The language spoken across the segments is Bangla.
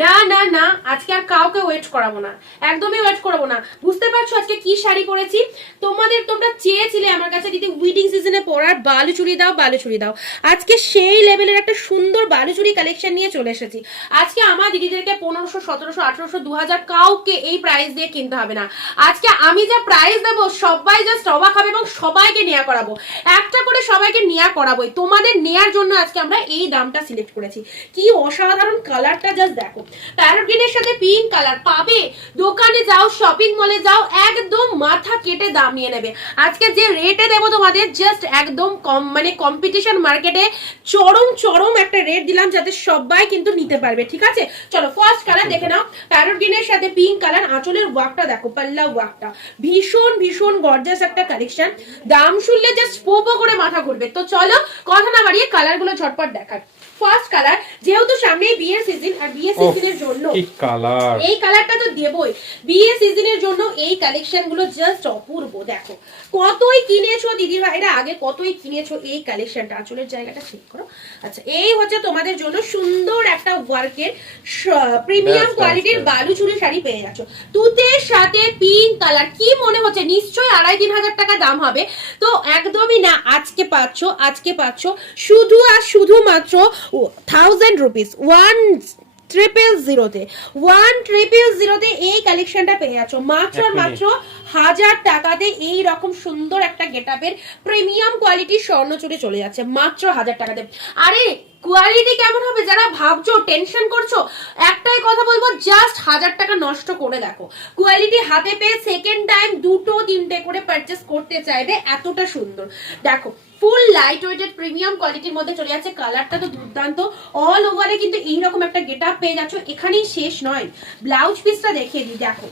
না না না আজকে আর কাউকে ওয়েট করাবো না একদমই ওয়েট করাবো না বুঝতে পারছো আজকে কি শাড়ি পরেছি তোমাদের তোমরা চেয়েছিলে আমার কাছে দিদি উইডিং সিজনে পরার বালু চুরি দাও বালু চুরি দাও আজকে সেই লেভেলের একটা সুন্দর বালুচুরি কালেকশন নিয়ে চলে এসেছি আজকে আমার দিদিদেরকে পনেরোশো সতেরোশো আঠেরোশো দু হাজার কাউকে এই প্রাইস দিয়ে কিনতে হবে না আজকে আমি যা প্রাইস দেবো সবাই জাস্ট অবাক হবে এবং সবাইকে নেয়া করাবো একটা করে সবাইকে নেয়া করাবোই তোমাদের নেয়ার জন্য আজকে আমরা এই দামটা সিলেক্ট করেছি কি অসাধারণ কালারটা জাস্ট দেখো প্যারট সাথে পিঙ্ক কালার পাবে দোকানে যাও শপিং মলে যাও একদম মাথা কেটে দাম নিয়ে নেবে আজকে যে রেটে দেবো তোমাদের জাস্ট একদম কম মানে কম্পিটিশন মার্কেটে চরম চরম একটা রেট দিলাম যাতে সবাই কিন্তু নিতে পারবে ঠিক আছে চলো ফার্স্ট কালার দেখে নাও প্যারট সাথে পিঙ্ক কালার আঁচলের ওয়াকটা দেখো পাল্লা ওয়াকটা ভীষণ ভীষণ গর্জাস একটা কালেকশন দাম শুনলে জাস্ট পোপো করে মাথা ঘুরবে তো চলো কথা না বাড়িয়ে কালারগুলো ঝটপট দেখায় ফার্স্ট কালার যেহেতু সামনে বিয়ের সিজন আর বিয়ের সিজনের জন্য কি কালার এই কালারটা তো দেবই বিয়ের সিজনের জন্য এই কালেকশন গুলো জাস্ট অপূর্ব দেখো কতই কিনেছো দিদি ভাইরা আগে কতই কিনেছো এই কালেকশনটা আঁচলের জায়গাটা চেক করো আচ্ছা এই হচ্ছে তোমাদের জন্য সুন্দর একটা ওয়ার্কের প্রিমিয়াম কোয়ালিটির বালু বালুচুরি শাড়ি পেয়ে যাচ্ছ তুতে সাথে পিঙ্ক কালার কি মনে হচ্ছে নিশ্চয়ই আড়াই তিন হাজার টাকা দাম হবে তো একদমই না আজকে পাচ্ছ আজকে পাচ্ছ শুধু আর শুধুমাত্র থাউজেন্ড রুপিস ওয়ান ট্রিপল জিরোতে ওয়ান ট্রিপল জিরোতে এই কালেকশনটা পেয়ে যাচ্ছ মাত্র মাত্র হাজার টাকাতে এই রকম সুন্দর একটা গেট প্রিমিয়াম কোয়ালিটির স্বর্ণ চলে যাচ্ছে মাত্র হাজার টাকাতে আরে কোয়ালিটি কেমন হবে যারা ভাবছো টেনশন করছো একটাই কথা বলবো জাস্ট হাজার টাকা নষ্ট করে দেখো কোয়ালিটি হাতে পেয়ে সেকেন্ড টাইম দুটো তিনটে করে পারচেস করতে চাইবে এতটা সুন্দর দেখো ফুল লাইট ওয়েটেড প্রিমিয়াম কোয়ালিটির মধ্যে চলে যাচ্ছে কালারটা তো দুর্দান্ত অল ওভারে কিন্তু এইরকম একটা গেট আপ পেয়ে যাচ্ছ এখানেই শেষ নয় ব্লাউজ পিসটা দেখিয়ে দিই দেখো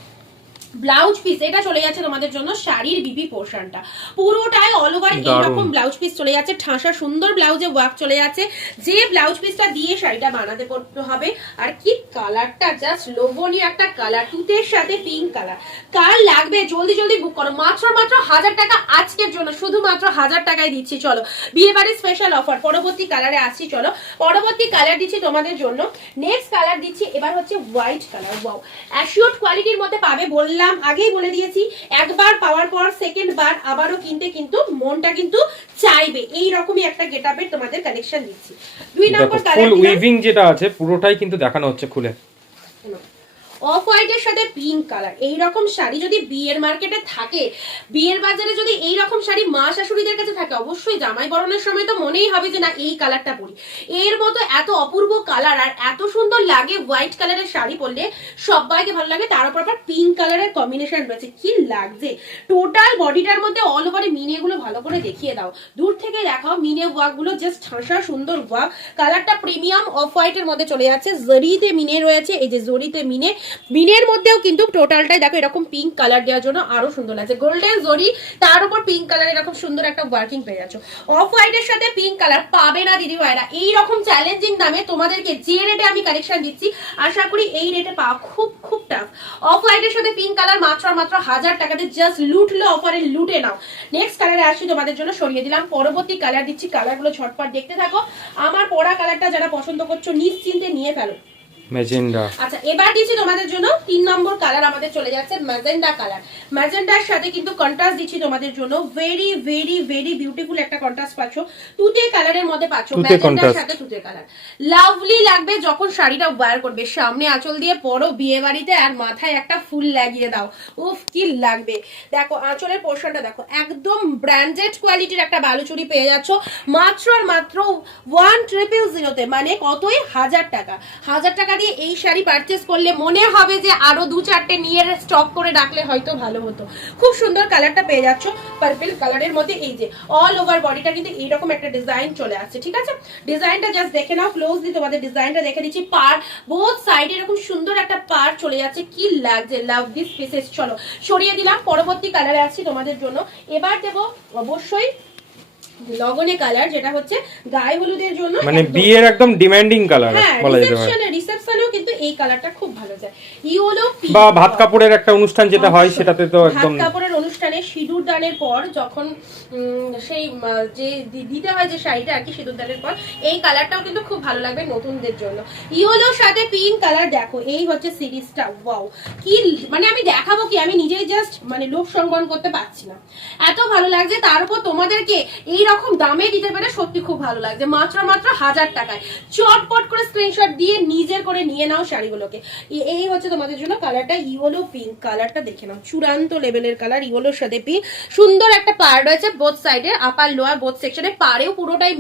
ব্লাউজ পিস এটা চলে যাচ্ছে তোমাদের জন্য শাড়ির বিবি পোর্শনটা পুরোটাই অল ওভার এইরকম ব্লাউজ পিস চলে যাচ্ছে ঠাঁসা সুন্দর ব্লাউজে ওয়ার্ক চলে যাচ্ছে যে ব্লাউজ পিসটা দিয়ে শাড়িটা বানাতে পড়তে হবে আর কি কালারটা জাস্ট লোভনীয় একটা কালার তুতের সাথে পিঙ্ক কালার কার লাগবে জলদি জলদি বুক করো মাত্র মাত্র হাজার টাকা আজকের জন্য শুধুমাত্র হাজার টাকায় দিচ্ছি চলো বিয়ে বাড়ির স্পেশাল অফার পরবর্তী কালারে আসছি চলো পরবর্তী কালার দিচ্ছি তোমাদের জন্য নেক্সট কালার দিচ্ছি এবার হচ্ছে হোয়াইট কালার বাউ অ্যাসিওর কোয়ালিটির মধ্যে পাবে বললাম বললাম আগেই বলে দিয়েছি একবার পাওয়ার পর সেকেন্ড বার আবারও কিনতে কিন্তু মনটা কিন্তু চাইবে এই রকমই একটা গেট আপের তোমাদের কালেকশন দিচ্ছি দুই নম্বর কালেকশন উইভিং যেটা আছে পুরোটাই কিন্তু দেখানো হচ্ছে খুলে অফ হোয়াইটের সাথে পিঙ্ক কালার এই রকম শাড়ি যদি বিয়ের মার্কেটে থাকে বিয়ের বাজারে যদি এই রকম শাড়ি মা শাশুড়িদের কাছে থাকে অবশ্যই জামাই বরণের সময় তো মনেই হবে যে না এই কালারটা পরি এর মতো এত অপূর্ব কালার আর এত সুন্দর লাগে হোয়াইট কালারের শাড়ি পরলে সবাইকে ভালো লাগে তার উপর আবার পিঙ্ক কালারের কম্বিনেশন রয়েছে কি লাগছে টোটাল বডিটার মধ্যে অল ওভারে মিনেগুলো ভালো করে দেখিয়ে দাও দূর থেকে দেখাও মিনে ওয়াকগুলো জাস্ট ঠাঁসা সুন্দর ওয়াক কালারটা প্রিমিয়াম অফ হোয়াইটের মধ্যে চলে যাচ্ছে জরিতে মিনে রয়েছে এই যে জরিতে মিনে মিনের মধ্যেও কিন্তু টোটালটাই দেখো এরকম পিঙ্ক কালার দেওয়ার জন্য আরো সুন্দর লাগছে গোল্ডেন জরি তার উপর পিঙ্ক কালার এরকম সুন্দর একটা ওয়ার্কিং পেয়ে যাচ্ছ অফ হোয়াইট এর সাথে পিঙ্ক কালার পাবে না দিদি ভাইরা এইরকম চ্যালেঞ্জিং দামে তোমাদেরকে যে রেটে আমি কালেকশন দিচ্ছি আশা করি এই রেটে পাওয়া খুব খুব টাফ অফ হোয়াইটের সাথে পিঙ্ক কালার মাত্র মাত্র হাজার টাকাতে জাস্ট লুটলো অফারে লুটে নাও নেক্সট কালারে আসি তোমাদের জন্য সরিয়ে দিলাম পরবর্তী কালার দিচ্ছি কালার গুলো ঝটপট দেখতে থাকো আমার পড়া কালারটা যারা পছন্দ করছো নিশ্চিন্তে নিয়ে ফেলো ম্যাজেন্ডা আচ্ছা এবার তোমাদের জন্য তিন নম্বর কালার আমাদের চলে যাচ্ছে ম্যাজেন্ডা কালার ম্যাজেন্ডার সাথে কিন্তু কন্ট্রাস্ট তোমাদের জন্য ভেরি ভেরি ভেরি বিউটিফুল একটা কন্ট্রাস্ট তুতে কালারের মধ্যে ম্যাজেন্ডার সাথে তুতে কালার লাভলি লাগবে যখন শাড়িটা ওয়্যার করবে সামনে আঁচল দিয়ে পরো বিয়ে বাড়িতে আর মাথায় একটা ফুল লাগিয়ে দাও উফ কি লাগবে দেখো আঁচলের পোর্শনটা দেখো একদম ব্র্যান্ডেড কোয়ালিটির একটা বালুচুরি পেয়ে যাচ্ছ মাত্র আর মাত্র ওয়ান ট্রিপল জিরোতে মানে কতই হাজার টাকা হাজার টাকা দিয়ে এই শাড়ি পারচেস করলে মনে হবে যে আরো দু চারটে নিয়ে স্টক করে রাখলে হয়তো ভালো হতো খুব সুন্দর কালারটা পেয়ে যাচ্ছ পার্পেল কালারের মধ্যে এই যে অল ওভার বডিটা কিন্তু এইরকম একটা ডিজাইন চলে আসছে ঠিক আছে ডিজাইনটা জাস্ট দেখে নাও ক্লোজলি তোমাদের ডিজাইনটা দেখে দিচ্ছি পার বোধ সাইডে এরকম সুন্দর একটা পার চলে যাচ্ছে কি লাগছে লাভ দিস পিসেস চলো সরিয়ে দিলাম পরবর্তী কালারে আসছি তোমাদের জন্য এবার দেবো অবশ্যই লবণে কালার যেটা হচ্ছে গায়ে হলুদের জন্য মানে বিয়ের একদম ডিমান্ডিং হ্যাঁ, কালার বলা যেতে পারে রিসেপশনেও কিন্তু এই কালারটা খুব ভালো যায় ইয়েলো বা ভাত কাপড়ের একটা অনুষ্ঠান যেটা হয় সেটাতে তো একদম ভাত কাপড়ের অনুষ্ঠানে সিঁদুর দানের পর যখন সেই যে দিতে হয় যে শাড়িটা আর কি সিঁদুর দানের পর এই কালারটাও কিন্তু খুব ভালো লাগবে নতুনদের জন্য ইয়েলো সাথে পিঙ্ক কালার দেখো এই হচ্ছে সিরিজটা ওয়াও কি মানে আমি দেখাবো কি আমি নিজেই জাস্ট মানে লোক সংগ্রহণ করতে পারছি না এত ভালো লাগছে তার উপর তোমাদেরকে এই রকম দামে দিতে পারে সত্যি খুব ভালো লাগছে মাত্র মাত্র হাজার টাকায় চটপট করে স্ক্রিনশট দিয়ে নিজের করে নিয়ে নাও শাড়িগুলোকে এই হচ্ছে তোমাদের জন্য কালারটা ইয়েলো পিঙ্ক কালারটা দেখে নাও চূড়ান্ত লেভেলের কালার ইয়েলো সাথে পি সুন্দর একটা পাড় রয়েছে বোথ সাইডে আপার লোয়ার বোথ সেকশনে পাড়েও পুরোটাই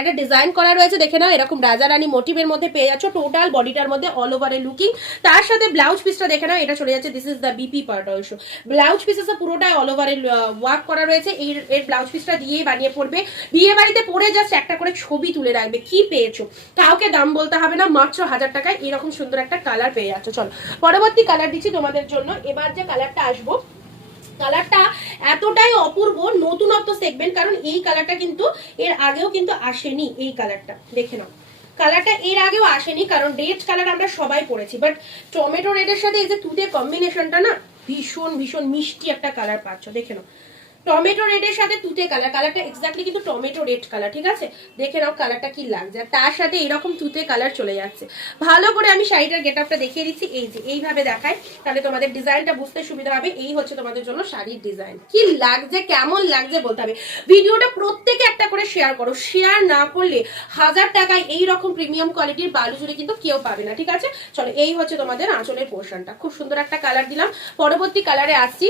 একটা ডিজাইন করা রয়েছে দেখে নাও এরকম রাজা রানী মোটিভের মধ্যে পেয়ে যাচ্ছ টোটাল বডিটার মধ্যে অল ওভারে লুকিং তার সাথে ব্লাউজ পিসটা দেখে নাও এটা চলে যাচ্ছে this is the BP part also blouse পিসেসে পুরোটাই অল ওভারে ওয়ার্ক করা রয়েছে এর এর ব্লাউজ পিসটা দিয়েই বানিয়ে পড়বে বিয়ে বাড়িতে পরে জাস্ট একটা করে ছবি তুলে রাখবে কি পেয়েছো কাউকে দাম বলতে হবে না মাত্র হাজার টাকায় এরকম সুন্দর একটা কালার পেয়ে যাচ্ছ চলো পরবর্তী কালার দিচ্ছি তোমাদের জন্য এবার যে কালারটা আসবো কালারটা এতটাই অপূর্ব নতুনত্ব সেগমেন্ট কারণ এই কালারটা কিন্তু এর আগেও কিন্তু আসেনি এই কালারটা দেখে নাও কালারটা এর আগেও আসেনি কারণ রেড কালার আমরা সবাই পড়েছি বাট টমেটো রেডের সাথে এই যে তুতে কম্বিনেশনটা না ভীষণ ভীষণ মিষ্টি একটা কালার পাচ্ছ দেখে নাও টমেটো রেডের সাথে তুতে কালার কালারটা এক্স্যাক্টলি কিন্তু টমেটো রেড কালার ঠিক আছে দেখে নাও কালারটা কি লাগছে তার সাথে এরকম তুতে কালার চলে যাচ্ছে ভালো করে আমি শাড়িটার গেট আপটা দেখিয়ে দিচ্ছি এই যে এইভাবে দেখায় তাহলে তোমাদের ডিজাইনটা বুঝতে সুবিধা হবে এই হচ্ছে তোমাদের জন্য শাড়ির ডিজাইন কি লাগছে কেমন লাগছে বলতে হবে ভিডিওটা প্রত্যেকে একটা করে শেয়ার করো শেয়ার না করলে হাজার টাকায় এই রকম প্রিমিয়াম কোয়ালিটির বালু জুড়ে কিন্তু কেউ পাবে না ঠিক আছে চলো এই হচ্ছে তোমাদের আঁচলের পোর্শনটা খুব সুন্দর একটা কালার দিলাম পরবর্তী কালারে আসছি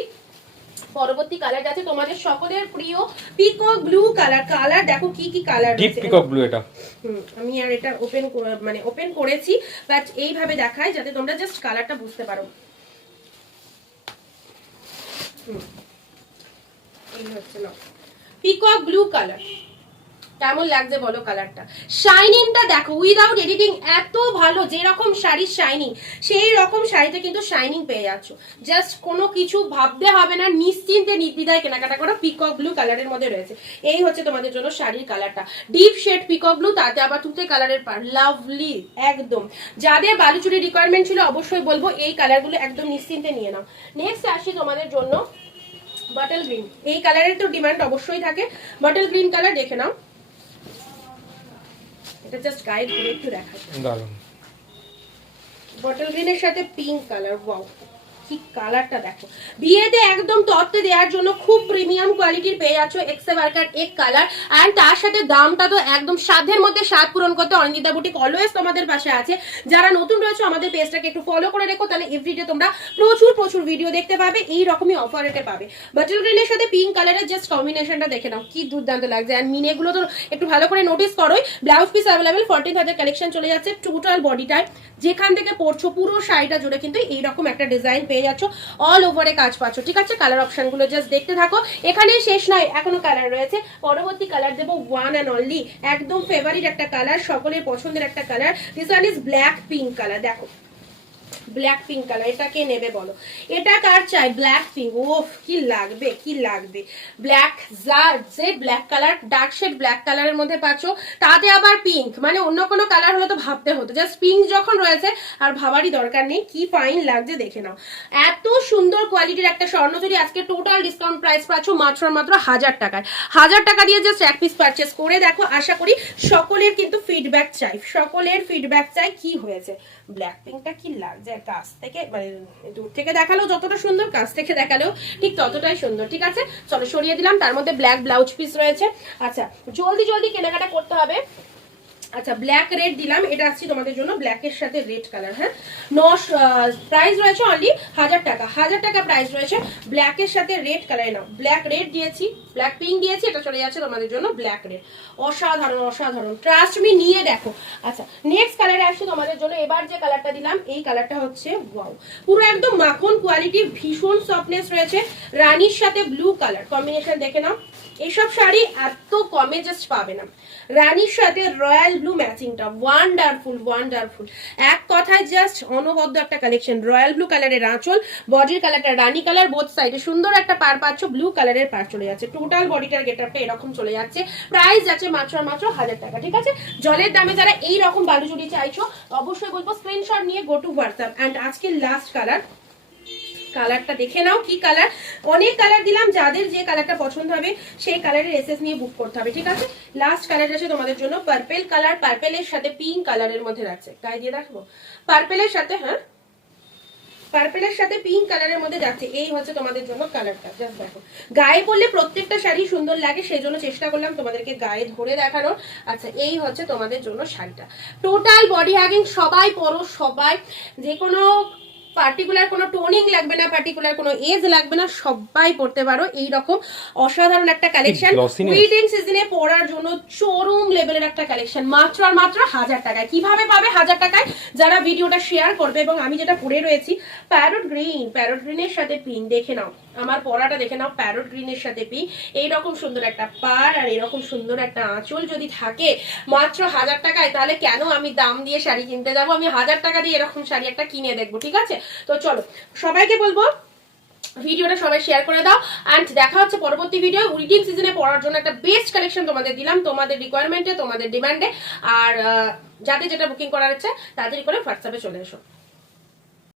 পরবর্তী কালার আছে তোমাদের সকলের প্রিয় পিকক ব্লু কালার কালার দেখো কি কি কালার আছে পিকক ব্লু এটা আমি আর এটা ওপেন মানে ওপেন করেছি বাট এইভাবে দেখায় যাতে তোমরা জাস্ট কালারটা বুঝতে পারো এই হচ্ছে না পিকক ব্লু কালার কেমন লাগছে বলো কালারটা শাইনিংটা দেখো উইদাউট এডিটিং এত ভালো যেরকম শাড়ির শাইনিং সেই রকম শাড়িতে কিন্তু শাইনিং পেয়ে যাচ্ছ জাস্ট কোনো কিছু ভাবতে হবে না নিশ্চিন্তে নির্বিধায় কেনাকাটা করো পিকক ব্লু কালারের মধ্যে রয়েছে এই হচ্ছে তোমাদের জন্য শাড়ির কালারটা ডিপ শেড পিকক ব্লু তাতে আবার তুতে কালারের পার লাভলি একদম যাদের বালুচুরি রিকোয়ারমেন্ট ছিল অবশ্যই বলবো এই কালারগুলো একদম নিশ্চিন্তে নিয়ে নাও নেক্সট আসি তোমাদের জন্য বাটল গ্রিন এই কালারের তো ডিমান্ড অবশ্যই থাকে বাটল গ্রিন কালার দেখে নাও এটা জাস্ট গায়ে করে একটু দেখাচ্ছি দারুন বটল গ্রিনের সাথে পিঙ্ক কালার ওয়াও কি কালারটা দেখো বিয়েতে একদম তত্ত্বে দেওয়ার জন্য খুব প্রিমিয়াম কোয়ালিটির পেয়ে যাচ্ছ এক্সে বার্কার এক কালার আর তার সাথে দামটা তো একদম সাধ্যের মধ্যে স্বাদ পূরণ করতে অনিন্দিতা বুটিক অলওয়েজ তোমাদের পাশে আছে যারা নতুন রয়েছে আমাদের পেজটাকে একটু ফলো করে রেখো তাহলে এভরিডে তোমরা প্রচুর প্রচুর ভিডিও দেখতে পাবে এই রকমই অফার রেটে পাবে বাটল গ্রিনের সাথে পিঙ্ক কালারের জাস্ট কম্বিনেশনটা দেখে নাও কি দুর্দান্ত লাগছে অ্যান্ড মিনেগুলো তো একটু ভালো করে নোটিস করোই ব্লাউজ পিস অ্যাভেলেবেল ফর্টিন হাজার কালেকশন চলে যাচ্ছে টোটাল বডিটায় যেখান থেকে পড়ছো পুরো শাড়িটা জুড়ে কিন্তু এইরকম একটা ডিজাইন পেয়ে যাচ্ছ অল ওভারে কাজ পাচ্ছ ঠিক আছে কালার অপশানগুলো জাস্ট দেখতে থাকো এখানে শেষ নয় এখনো কালার রয়েছে পরবর্তী কালার দেবো ওয়ান অ্যান্ড অনলি একদম ফেভারিট একটা কালার সকলের পছন্দের একটা colour this one is black pink colour দেখো ব্ল্যাক পিঙ্ক কালার এটা কে নেবে বলো এটা কার চাই ব্ল্যাক পিঙ্ক ও কি লাগবে কি লাগবে ব্ল্যাক যে black colour dark shade black কালারের মধ্যে পাচ্ছ তাতে আবার পিঙ্ক মানে অন্য কোনো কালার হলে তো ভাবতে হতো জাস্ট পিঙ্ক যখন রয়েছে আর ভাবারই দরকার নেই কি ফাইন লাগছে দেখে নাও এত সুন্দর কোয়ালিটির একটা স্বর্ণচুরি আজকে টোটাল ডিসকাউন্ট প্রাইস পাচ্ছ মাত্র মাত্র হাজার টাকায় হাজার টাকা দিয়ে জাস্ট এক পিস পারচেস করে দেখো আশা করি সকলের কিন্তু ফিডব্যাক চাই সকলের ফিডব্যাক চাই কি হয়েছে ব্ল্যাক পিঙ্কটা কি লাগবে যে কাছ থেকে মানে দূর থেকে দেখালেও যতটা সুন্দর কাছ থেকে দেখালেও ঠিক ততটাই সুন্দর ঠিক আছে চলো সরিয়ে দিলাম তার মধ্যে ব্ল্যাক ব্লাউজ পিস রয়েছে আচ্ছা জলদি জলদি কেনাকাটা করতে হবে আচ্ছা ব্ল্যাক রেড দিলাম এটা আসছি তোমাদের জন্য ব্ল্যাকের সাথে রেড কালার হ্যাঁ নশ প্রাইস রয়েছে অনলি হাজার টাকা হাজার টাকা প্রাইস রয়েছে ব্ল্যাকের সাথে রেড কালার নাও ব্ল্যাক রেড দিয়েছি ব্ল্যাক পিঙ্ক দিয়েছি এটা চলে যাচ্ছে তোমাদের জন্য ব্ল্যাক রেড অসাধারণ অসাধারণ ট্রাস্ট মি নিয়ে দেখো আচ্ছা নেক্সট কালারে আসছে তোমাদের জন্য এবার যে কালারটা দিলাম এই কালারটা হচ্ছে ওয়াও পুরো একদম মাখন কোয়ালিটির ভীষণ সফটনেস রয়েছে রানির সাথে ব্লু কালার কম্বিনেশন দেখে নাও এইসব শাড়ি এত কমে জাস্ট পাবে না রানীর সাথে রয়্যাল ব্লু ম্যাচিংটা ওয়ান্ডারফুল ওয়ান্ডারফুল এক কথায় জাস্ট অনবদ্য একটা কালেকশন রয়্যাল ব্লু কালারের আঁচল বডির কালারটা রানি কালার বোধ সাইডে সুন্দর একটা পার পাচ্ছ ব্লু কালারের পার চলে যাচ্ছে টোটাল বডিটার গেটআপটা এরকম চলে যাচ্ছে প্রাইস যাচ্ছে মাত্র মাত্র হাজার টাকা ঠিক আছে জলের দামে যারা এইরকম রকম বালুচুরি চাইছো অবশ্যই বলবো স্ক্রিনশট নিয়ে গো টু হোয়াটসঅ্যাপ অ্যান্ড আজকের লাস্ট কালার কালারটা দেখে নাও কি কালার অনেক কালার দিলাম যাদের যে কালারটা পছন্দ হবে সেই কালারের এসেস নিয়ে বুক করতে হবে ঠিক আছে লাস্ট কালার আছে তোমাদের জন্য পার্পেল কালার পার্পেলের সাথে পিঙ্ক কালারের মধ্যে রাখছে গায়ে দিয়ে দেখবো পার্পেলের সাথে হ্যাঁ পার্পেলের সাথে পিঙ্ক কালারের মধ্যে যাচ্ছে এই হচ্ছে তোমাদের জন্য কালারটা জাস্ট দেখো গায়ে পরলে প্রত্যেকটা শাড়ি সুন্দর লাগে সেই জন্য চেষ্টা করলাম তোমাদেরকে গায়ে ধরে দেখানো আচ্ছা এই হচ্ছে তোমাদের জন্য শাড়িটা টোটাল বডি হ্যাগিং সবাই পরো সবাই যে কোনো পার্টিকুলার কোনো টোনিং লাগবে না পার্টিকুলার কোনো এজ লাগবে না সবাই পড়তে পারো এই রকম অসাধারণ একটা কালেকশন উইডিং সিজনে পড়ার জন্য চরম লেভেলের একটা কালেকশন মাত্র আর মাত্র হাজার টাকায় কিভাবে পাবে হাজার টাকায় যারা ভিডিওটা শেয়ার করবে এবং আমি যেটা পড়ে রয়েছি প্যারোট গ্রিন প্যারোট গ্রিনের সাথে পিন দেখে নাও আমার পরাটা দেখে নাও প্যারোট গ্রিনের সাথে পি এইরকম সুন্দর একটা পার আর এরকম সুন্দর একটা আঁচল যদি থাকে মাত্র হাজার টাকায় তাহলে কেন আমি দাম দিয়ে শাড়ি কিনতে যাবো আমি হাজার টাকা দিয়ে এরকম শাড়ি একটা কিনে দেখবো ঠিক আছে তো চলো সবাইকে বলবো ভিডিওটা সবাই শেয়ার করে দাও অ্যান্ড দেখা হচ্ছে পরবর্তী ভিডিও উইডিং সিজনে পড়ার জন্য একটা বেস্ট কালেকশন তোমাদের দিলাম তোমাদের রিকোয়ারমেন্টে তোমাদের ডিমান্ডে আর যাদের যেটা বুকিং করার আছে তাদের করে হোয়াটসঅ্যাপে চলে এসো